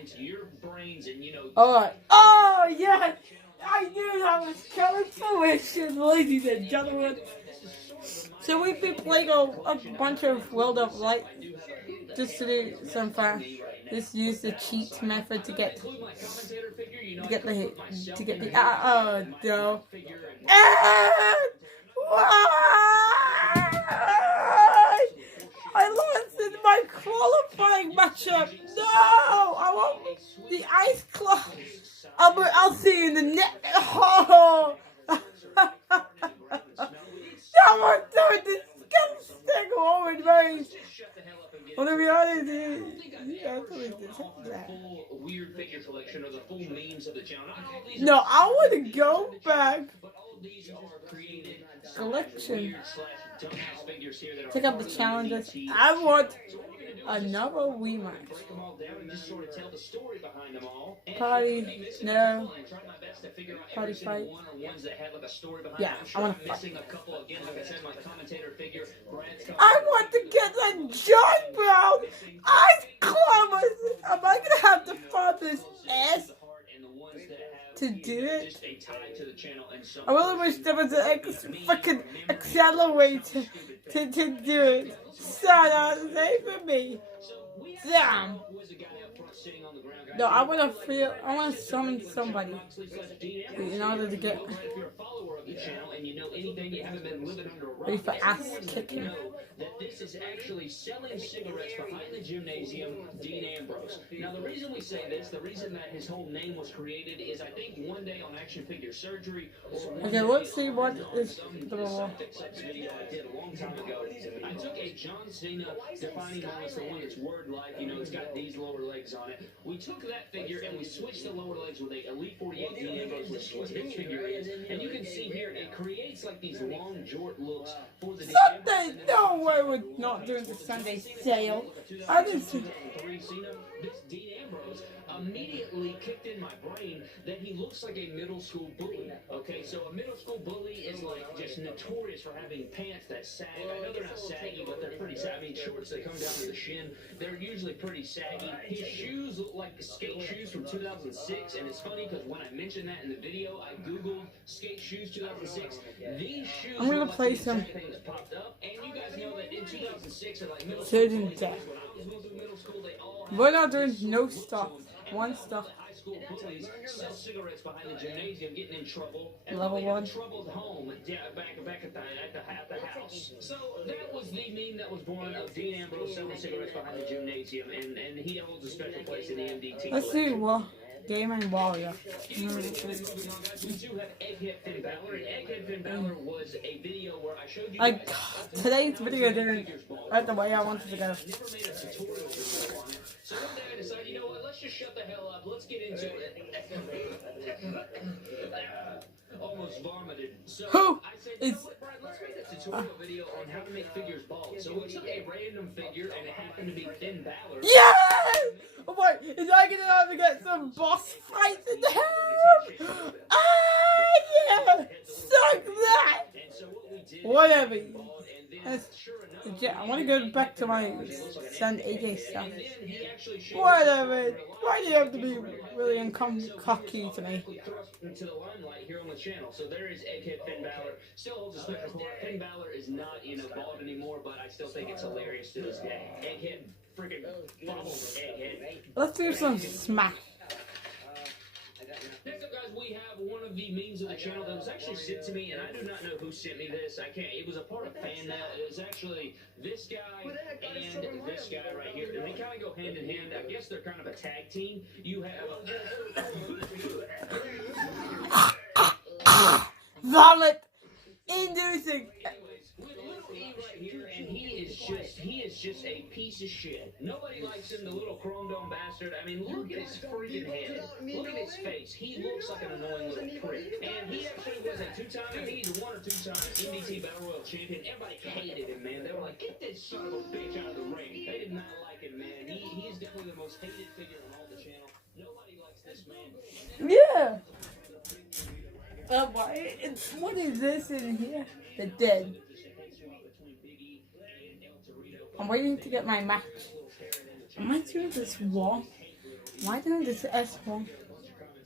into your brains and, Alright. Oh, yeah! I knew that was coming to fruition, ladies and gentlemen. So we've been playing a bunch of World of Light just to do some fun. Just use the cheat method to get the oh no. I lost in my qualifying matchup. No, I want the ice club. I'll see you in the net. Oh. Someone do this. Disgusting Owens, mate. What are we on to No, I want to go back. Collection. Take up the challenges. I want another rematch. Party, no. Party fight. Yeah, I want to fight. I want to get that John Brown ice climbers. Am I gonna have to find this ass to do it? I really wish there was an fucking accelerator to do it. Son, save for me. Damn. No, I want to summon somebody in order to get ready for ass kicking. That this is actually selling cigarettes behind the gymnasium, Dean Ambrose. Now, the reason we say this, the reason that his whole name was created is, I think, one day on action figure surgery. Okay, let's see what is the video I did a long time ago. I took a John Cena defining moments, the one that's word life. It's got these lower legs on it. We took that figure and we switched the lower legs with a Elite 48 Dean Ambrose, which is what this figure is. And you can see here, it creates like these long jort looks for the Sunday. No way, we're not doing the Sunday sale. I didn't see. This Dean Ambrose immediately kicked in my brain that he looks like a middle school bully. Okay, so a middle school bully is like just notorious for having pants that sag. I know they're not saggy, but they're pretty saggy. I mean, shorts that come down to the shin, they're usually pretty saggy. His shoes look like skate shoes from 2006, and it's funny because when I mentioned that in the video, I googled skate shoes 2006. These shoes I'm gonna play some things popped up, and you guys know that in 2006 or like middle school, Surgeon Death. We're not doing no stuff. One stuff. Sell cigarettes behind the gymnasium, getting in trouble. Level 1. Trouble at home, back at the house. So that was the meme that was born of Dean Ambrose selling cigarettes behind the gymnasium, and he holds a special place in the MDT. Let's see what. Game and Warrior. We do have Egghead Finn Balor, and Egghead Finn Balor was a video where I showed you. Like, today's video didn't go the way I wanted to go. So one day I decided, you know what, let's just shut the hell up, let's get into it. Almost vomited. So Who I said, you know what, Brad, let's make a tutorial video on how to make figures bald. So we took a random figure, and it happened to be Finn Balor. Yes! Oh boy, is I gonna have to get some boss fights in there? Ah, yeah! Suck that! Whatever. I want to go back to my son AJ stuff. Whatever. Why do you have to be really cocky to me? To the limelight here on the channel. So there is Egghead Finn Balor. Still holds a special place. Finn Balor is not, bald anymore, but I still think it's hilarious to this day. Egghead freaking bubbles Egghead. Let's do some smash. Next up, guys, we have one of the memes of the channel that was actually sent to me, and I do not know who sent me this. It was a part of fan mail. It was actually this guy and this guy right here. And they kind of go hand in hand. I guess they're kind of a tag team. You have... Vomit! Inducing! Right here, and he is just a piece of shit. Nobody likes him, the little chrome dome bastard. I mean, look at his freaking head. Look at his face. He looks like an annoying little prick. And he actually was a two-time, I think he's a 1 or 2-time MDT Battle Royal champion. Everybody hated him, man. They were like, get this son of a bitch out of the ring. They did not like him, man. He's definitely the most hated figure on all the channel. Nobody likes this man. Yeah. What is this in here? The dead. I'm waiting to get my match. Am I doing this wall? Am I doing this S1? Comments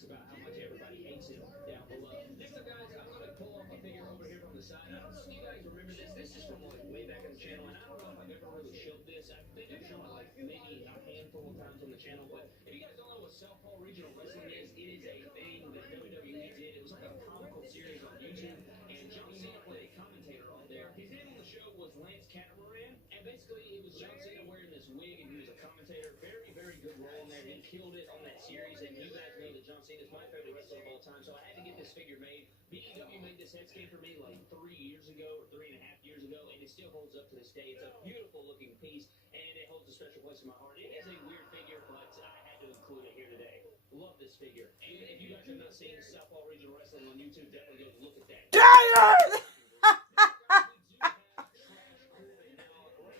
about how much everybody hates it down below. Next up, guys, I'm going to pull off a figure over here from the side. I don't know if you guys remember this. This is from like way back in the channel, and I don't know if I've ever really showed this. I think I've shown it like maybe a handful of times on the channel, but if you guys don't know what Southpaw Regional Wrestling is, it is a thing that WWE did. It was like a comical series on YouTube, and John Cena played a commentator on there. His name on the show was Lance Catamaran, and basically it was John Cena wearing this wig, and he was a commentator. Very, very good role in there. He killed it on that series, and you guys know that John Cena is my favorite wrestler of all time, so I had to get this figure made. BEW made this head scan for me like 3 years ago, or 3.5 years ago, and it still holds up to this day. It's a beautiful looking piece, and it holds a special place in my heart. It is a weird figure, but I had to include it here today. Love this figure. And if you guys have not seen Southpaw Regional Wrestling on YouTube, definitely go look at that.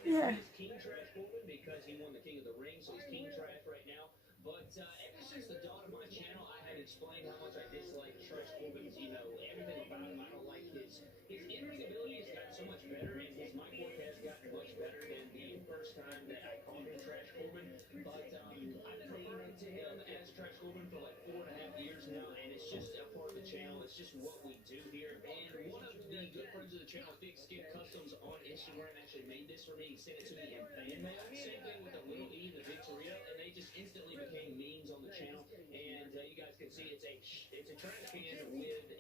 Yeah. He's King Trash Corbin because he won the King of the Ring, so he's King Trash right now. But ever since the dawn of my channel, I had explained how much I dislike Trash Corbin's, everything about him. I don't like his in-ring ability has gotten so much better, and his mic work has gotten much better than the first time that I called him Trash Corbin. But I've been hating to him as Trash Corbin for like 4.5 years now, and it's just a part of the channel. It's just what we do here. And one of the good friends of the channel, Big Skip Customs on Instagram, actually made this for me. He sent it to me in fan mail. Same thing with the little E, the big Torito, and they just instantly became memes on the channel. And you guys can see it's a trash can with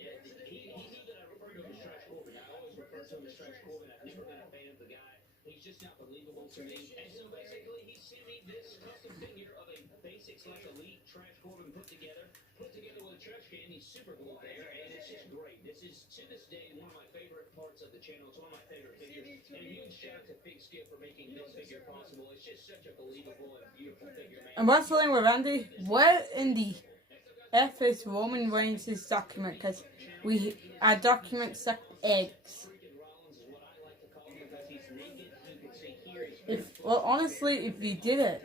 he knew that I referred to him as Trash Corbin. I always refer to him as Trash Corbin. I've never been a fan of the guy. He's just not believable to me. And so basically, he sent me this custom figure of a basic/elite Trash Corbin put together with a trash can. He's super cool there, and it's just great. This is, to this day, one of my favorite parts of the channel. It's one of my favorite figures. And a huge shout out to Big Skip for making this figure possible. It's just such a believable and beautiful figure, man. I'm wrestling with Andy. Where in the F is Roman Reigns' document? Because our document sucked eggs. Honestly, if you did it,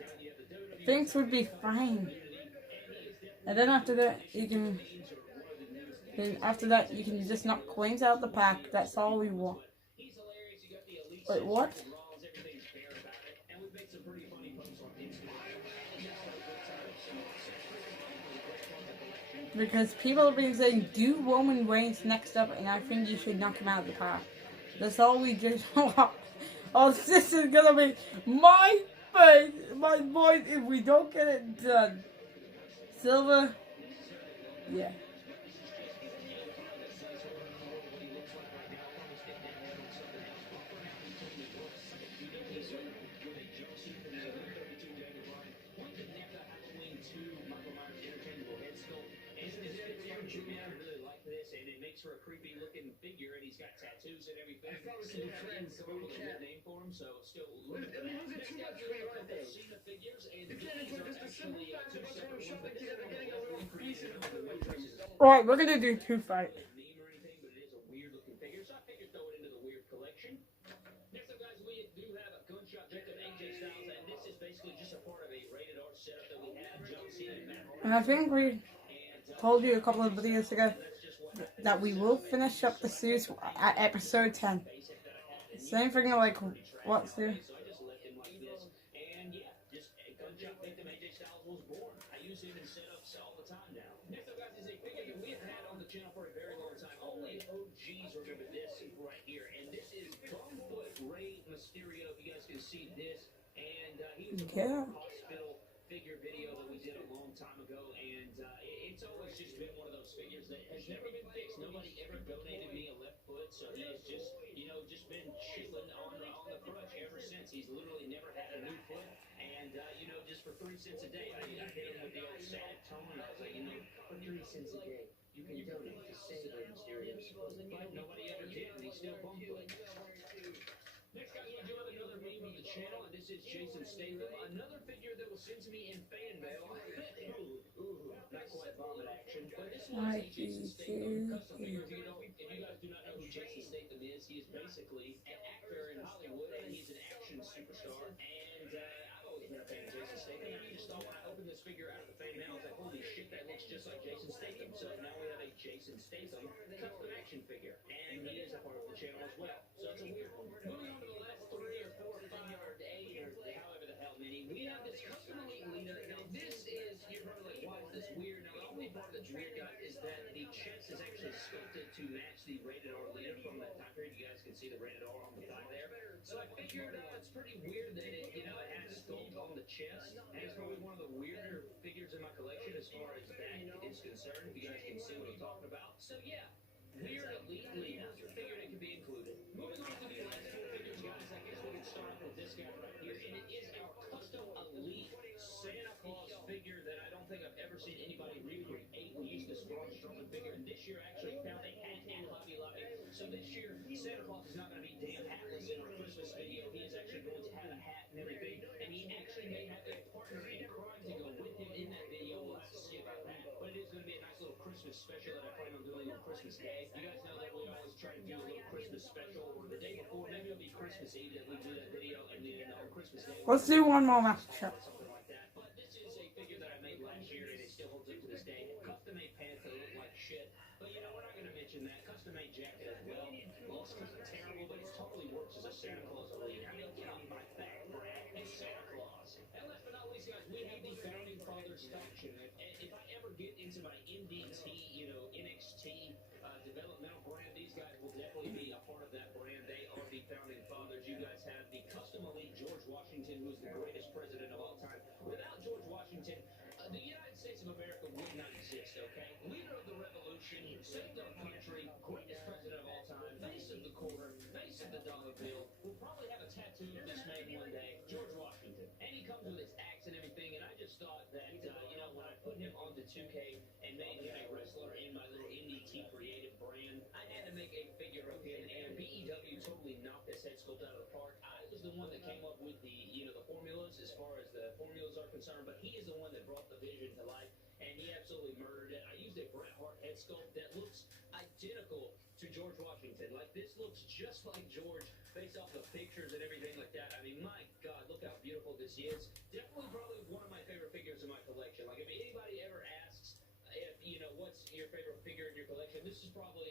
things would be fine. And then after that, you can just knock coins out of the pack. That's all we want. Wait, what? Because people have been saying, do Roman Reigns next up, and I think you should knock him out of the park. That's all we just want. Oh, this is gonna be my face, my voice if we don't get it done. Silver, yeah. For a creepy looking figure, and he's got tattoos and everything. I thought it was a good name for him, so still looking for that. Next up, we have the Cena figures, and these are actually two separate ones, but this one created Right, we're gonna do two fights. Name or anything, but it is a weird looking figure, so I figured throw it into the weird collection. Next up, guys, we do have a gunshot victim AJ Styles, and this is basically just a part of a rated R setup that we have. John Cena and Matt Hardy. And I think we told you a couple of videos ago that we will finish up the series at episode 10. Same thing like what's the... So I just left him like this, and yeah, just a gunshot victim AJ Styles was born. I use him in setups all the time now. Next up, guys, is a figure that we have had on the channel for a very long time. Only OGs remember this right here, and this is Bumfoot Rey Mysterio. If you guys can see this, and he was a hospital figure video that we did a long time ago, and it's always just been one of those figures that has never been fixed. Nobody ever donated me a left foot, so he has just, just been chilling on the crutch ever since. He's literally never had a new foot, and just for 3 cents a day, I hit him with the old sad tone. I was like, for 3 cents a day, you can donate to save the Mysterios. But nobody ever did, and he's still Bumfoot. Next, guys, we do have another meme on the channel, and this is Jason Statham. Another figure that was sent to me in fan mail. Not quite vomit action, but this one is a Jason Statham custom figure. If you guys do not know who Jason Statham is, he is basically an actor in Hollywood, and he's an action superstar. And I've always been a fan of Jason Statham, and I just thought when I opened this figure out of the fan mail, I was like, holy shit, that looks just like Jason Statham. So now we have a Jason Statham custom action figure, and he is a part of the channel as well. So it's a weird one. Moving on to the last 3 or 4 or 5 or 8 or however the hell many, we have this custom elite leader. Now this is, you're only part that's weird, guys, is that the chest is actually sculpted to match the rated R leader from that time period. You guys can see the rated R on the thigh there. So I figured it's pretty weird that it has sculpt on the chest, and it's probably one of the weirder figures in my collection as far as that is concerned. If you guys can see what I'm talking about. So yeah, weird elite leader. Figured it could be included. Moving on to the last four figures, guys. I guess we can start with this guy right here, and it is our custom elite Santa Claus figure that I don't think I've ever seen anybody recreate. We used this Braun Strowman figure, and this year I actually found a hat at Hobby Lobby. So this year, Santa Claus is not going to be damn hatless in our Christmas video. He is actually going to have a hat and everything, and he actually may have a partner in crime to go with him in that video. We'll have to see about that. But it is going to be a nice little Christmas special that I plan on doing on Christmas Day. You guys know that we always try to do a little Christmas special, or the day before, maybe it'll be Christmas Eve that we do that video, and then on Christmas Day. Let's do one more match. Something like that. But this is a figure that I made last year, and it still holds up to this day. Custom-made pants that look like shit. But you know, we're not going to mention that. Custom-made jacket as well. Looks kind of terrible, but it totally works as a Santa Claus elite. I mean, get off my back, Brad. It's Santa Claus. And last but not least, guys, we have the Founding Fathers faction. If I ever get into my NDT, NXT developmental brand, these guys will definitely be a part of that brand. They are the Founding Fathers. You guys have the custom elite George Washington, who is the greatest president of all time. Without George Washington, the United States of America would not exist, okay? Leader of the revolution, saved our country, greatest president of all time, face of the quarter, face of the dollar bill. We'll probably have a tattoo of this man one day, George Washington. And he comes with his axe and everything, and I just thought that, when I put him onto 2K and made him a wrestler in my little NDT creative brand, I had to make a figure of him, and BEW totally knocked this head sculpt out of the park. I was the one that came up with the formulas as far as the formulas are concerned, but he is the one that brought the vision to life, and he absolutely murdered it. I used a Bret Hart head sculpt that looks identical to George Washington. Like, this looks just like George based off the pictures and everything like that. I mean, my God, look how beautiful this is. Definitely probably one of my favorite figures in my collection. Like, if anybody ever asks what's your favorite figure in your collection, this is probably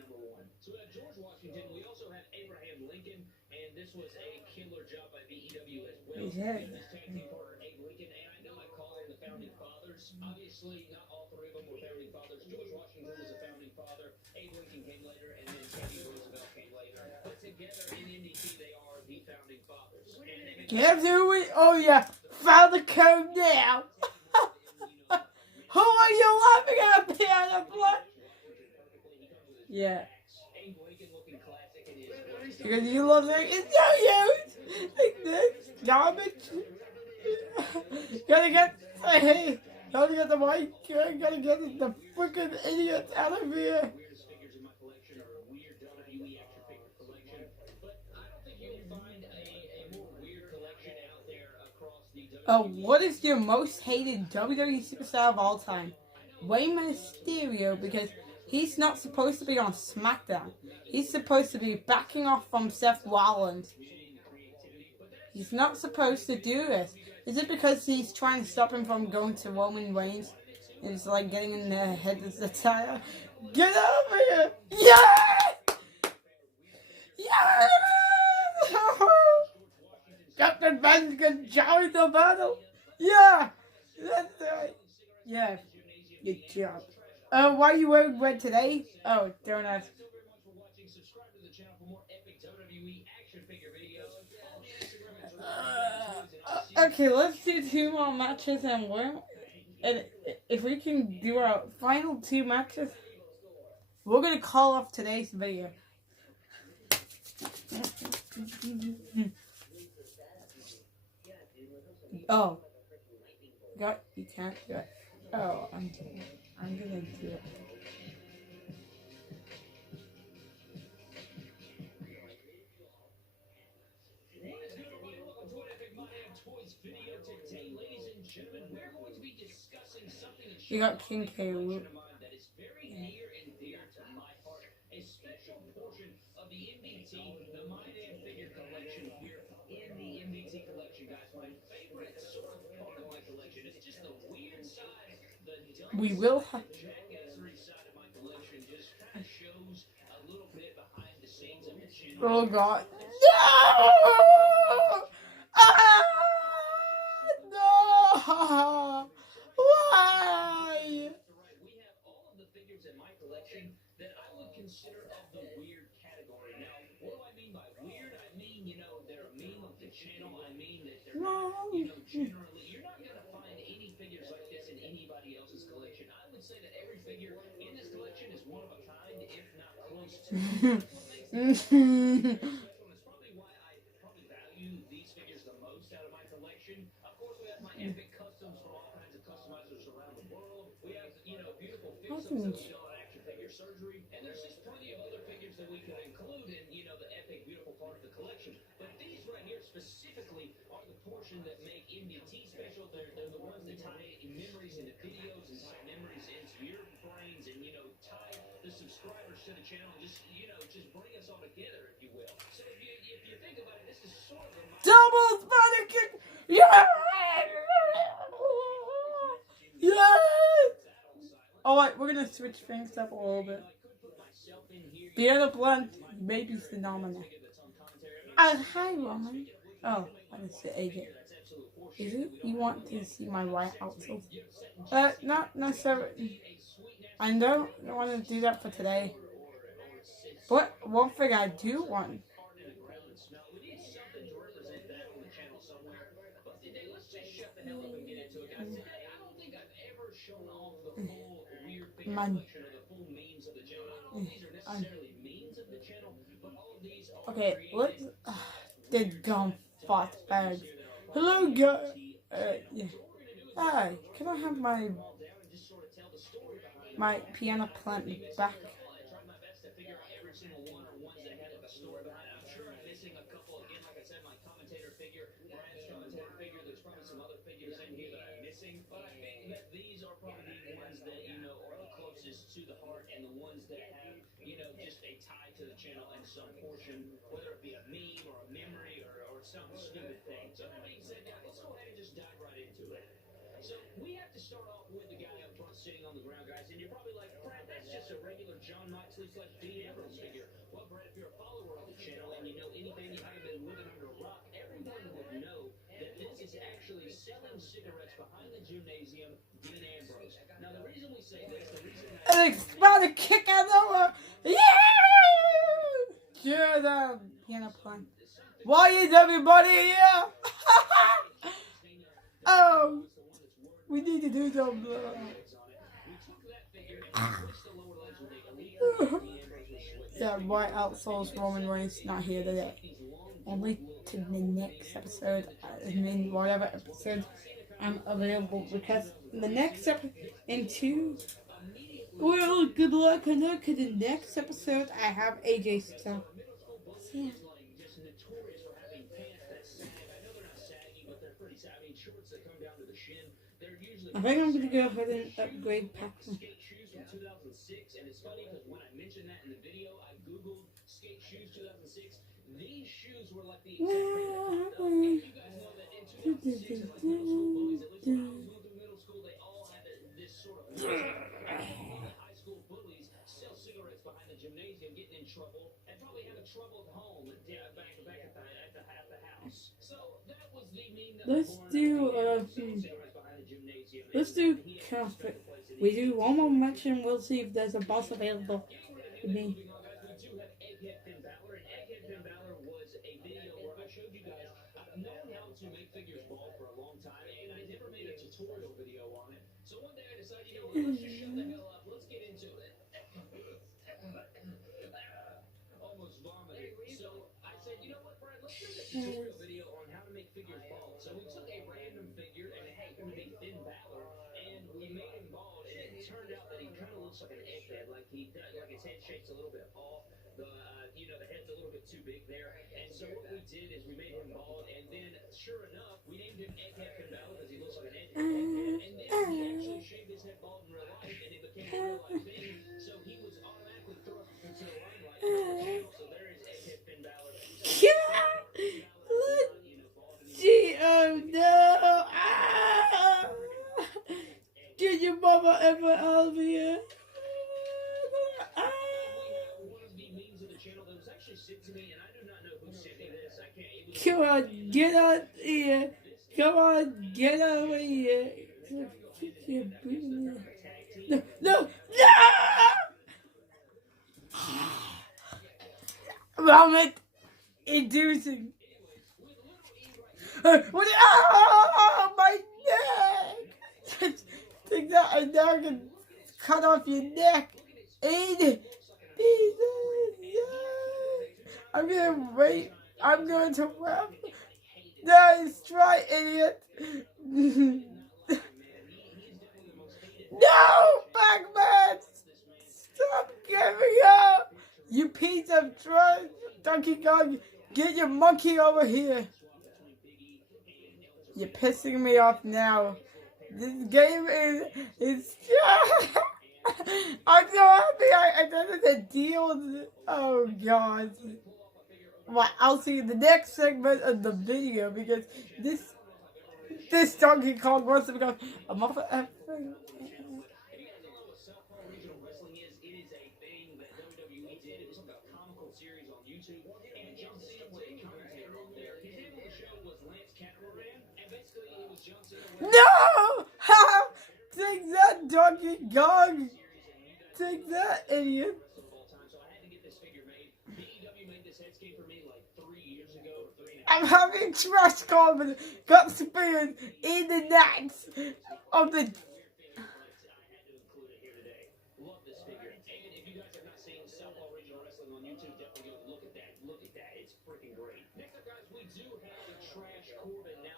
number one. So we have George Washington. We also have Abraham Lincoln, and this was a killer job by BEW as well. Yeah. This tag team partner, Abe Lincoln, and I know I call them the Founding Fathers. Obviously, not all three of them were Founding Fathers. George Washington was a Founding Father. Abe Lincoln came later, and then Teddy Roosevelt came later. But together in NDT, they are the Founding Fathers. Can't do it. Oh yeah, found the code now. Who are you laughing at, Piano Blood? Yeah. Because you love it. It's no use. Like this. Garbage. Gotta get the mic. Gotta get the freaking idiots out of here. What is your most hated WWE superstar of all time? Rey Mysterio, because he's not supposed to be on SmackDown. He's supposed to be backing off from Seth Rollins. He's not supposed to do this. Is it because he's trying to stop him from going to Roman Reigns? It's like getting in their head as the tire. Get over here! Yes! Yes! Captain Ben's gonna join the battle. Yeah, that's right. Yeah, good job. Why are you wearing red today? Oh, don't ask. Okay, let's do 2 more matches and if we can do our final 2 matches, we're gonna call off today's video. Oh, you can't do it. Oh, I'm gonna do it. You got King K. Root. That is very near and dear to my heart. A special portion of the MBT, the My Damn Figure collection here in the MBT collection, guys. My favorite sort of part of my collection. It's just the weird side, the We will have. jackassery side of my collection. Just kind of shows a little bit behind the scenes of the chin. Oh God! No! Ah! No! Why? would say that every figure in this collection is one of a kind, if not close to. That's what makes it it's probably why I probably value these figures the most out of my collection. Of course, we have my epic customs from all kinds of customizers around the world. We have, beautiful fix-ups that we sell at Action Figure Surgery, and there's just plenty of other figures that we could include in, the epic, beautiful part of the collection. But these right here specifically are the portion that make MDT special. They're the ones that tie in memories into videos and tie memories into your brains and, tie the subscribers to the channel and just bring us all together, if you will. So if you think about it, this is sort of a double spider kick. Yeah. Yeah. All right, we're gonna switch things up a little bit. The other blend, baby's phenomenal. Hi, Roman. Oh, I didn't say AJ. Is it? You want to see my white outfit? Not necessarily. I don't want to do that for today. But one thing I do want. Okay, let's. The gum fart bag. Hello, guys. Yeah. Hi, can I have my piano plant back? These are probably the ones that are the closest to the heart and the ones that have just a tie to the channel in some portion, whether it be a meme or a memory or some stupid thing. So that being said, guys, let's go ahead and just dive right into it. So we have to start off with the guy up front sitting on the ground, guys, and you're probably like, Brad, that's just a regular John Moxley / Dean Ambrose figure. Well, Brad, if you're a follower of the channel and you know anything, you haven't been living under a rock, everyone would know that this is actually selling cigarettes behind the gymnasium, Dean Ambrose. Now, the reason we say this, the reason about to kick out over. Yeah! Sure, the piano plant. Why is everybody here? Oh, we need to do something. Yeah, White Outsource Roman Reigns not here today. Only to the next episode. Whatever episode I'm available, because the next episode in 2. Well, good luck and look at the next episode. I have AJ stuff. Yeah. I think I'm gonna go ahead and upgrade Pac-Man. And it's funny because when I mentioned that in the video, I googled skate shoes 2006. These shoes were like the exact and you guys know that in 2006, like middle school bullies, at least when I was going through middle school, they all had this sort of high school bullies sell cigarettes behind the gymnasium, getting in trouble, and probably having trouble at home, back at the house. So that was the meme that let's do conflict. We do one more match and we'll see if there's a boss available to me. I've known how to make figures ball for a long time, and I never made a tutorial video on it. So one day I decided, let's just shut the hell up. Let's get into it. Almost vomited. So I said, you know what, Brad? Let's do a tutorial video on how to make figures bald. So we took a random figure, and it happened to be Finn Balor, and we made him bald, and it turned out that he kind of looks like an egghead, like his head shape's a little bit off. The head's a little bit too big there. And so what we did is we made him bald, and then, sure enough, we named him Egghead Finn Balor because he looks like an egghead. And then he actually shaved his head bald in real life, and it became a real life thing. So he was automatically thrust into the limelight of the channel. So there is Egghead Finn Balor. Gee, oh no! Ah! Did your mama ever help me? Come on, get out here. Come on, get over here. No, no, no! Vomit! Inducing. Oh, my neck! Take that, and now I can cut off your neck in pieces. Yeah. I'm gonna wait. I'm going to rap. Nice try, idiot. No, Pac-Man! Stop giving up! You piece of trash! Donkey Kong, get your monkey over here! You're pissing me off now. This game is I'm so happy I did a deal. Oh god. Well, I'll see you in the next segment of the video because this Donkey Kong wants to become a mother effing. No! Ha! Take that, Donkey Kong! Take that, idiot! I'm having trash carbon got spoon in the nuts of the.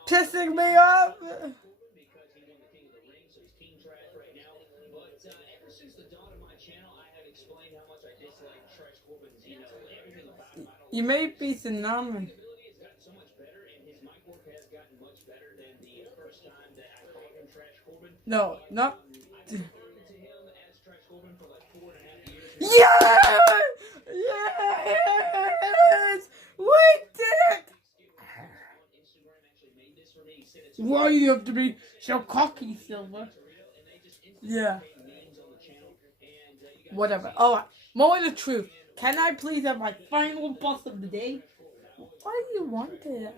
Pissing me off. You may be phenomenal. No, not. Yes! Yes! We did it! Why do you have to be so cocky, Silver? Yeah. Whatever. Alright, moment of truth. Can I please have my final boss of the day? Why do you want it?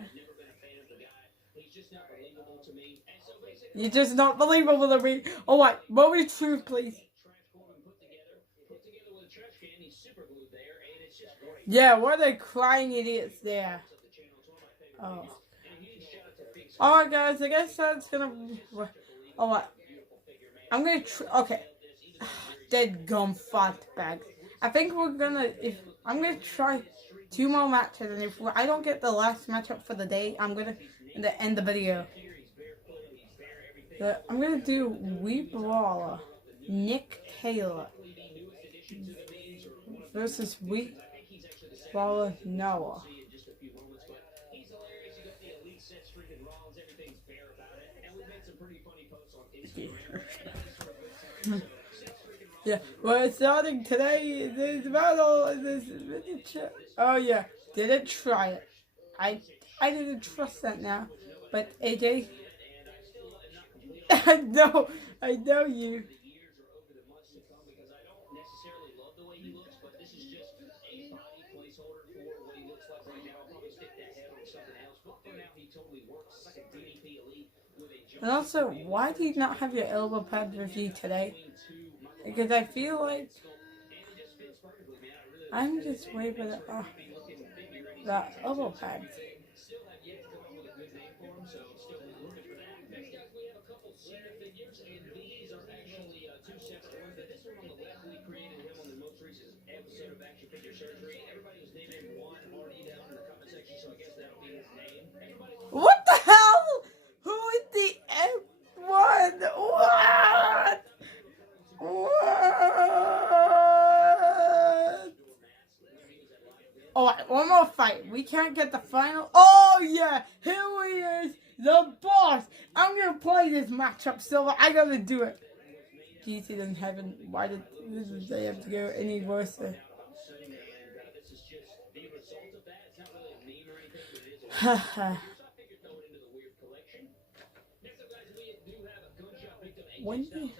You're just not believable to me. Alright, moment of truth, please. Yeah, what are they crying idiots there? Oh. Alright, guys, I guess that's gonna. Alright. I'm gonna. Okay. Dead gum fart bag. I think we're gonna. I'm gonna try 2 more matches, and if I don't get the last matchup for the day, I'm gonna end the video. I'm gonna do Wee Brawler, Nick Taylor versus Wee Brawler Noah. Yeah, well, starting today, this battle, oh yeah, didn't try it. I didn't trust that now, but AJ, I know you. And also, why do you not have your elbow pad with you today? Because I feel like I'm just way better off that elbow pad. What the hell? Who is the F1? What? What? Alright, one more fight. We can't get the final. Oh yeah, here he is, the boss. I'm gonna play this matchup, Silver. I gotta do it. GT doesn't have it. Why did they have to go any worse? Haha. When you...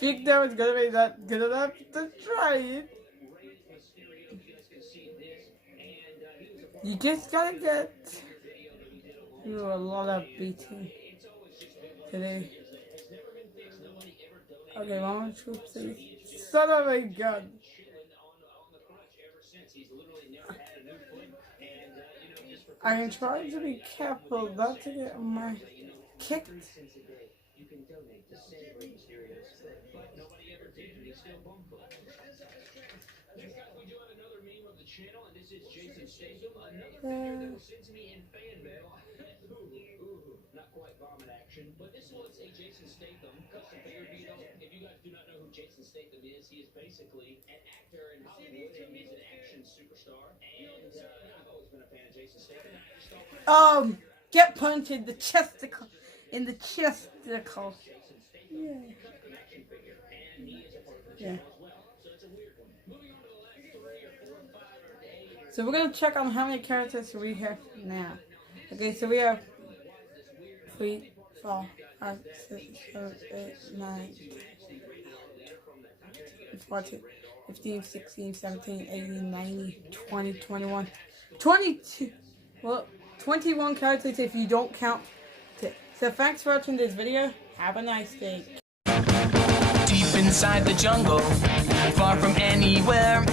Victor was gonna be that good enough to try it. You just gotta get through a lot of beating today. Okay, one troops. Son of a gun. I am trying to be careful not to get my kicked. You can donate to celebrate Mysterio's but nobody ever did, and he's still bummed. Next, guys, we do have another meme of the channel, and this is Jason Statham. Another figure that was sent to me in fan mail. Not quite vomit action, but this was a Jason Statham custom figure. If you guys do not know who Jason Statham is, he is basically an actor in Hollywood, and he's an action superstar. And I've always been a fan of Jason Statham. Get punched in the chesticle. In the chesticle. Yeah. Yeah. So we're gonna check on how many characters we have now. Okay, so we have 3, 4, 5, 6, 7, 8, 9, 14, 15, 16, 17, 18, 19, 20, 21, 22. Well, 21 characters if you don't count. So thanks for watching this video. Have a nice day. Deep inside the jungle, far from anywhere.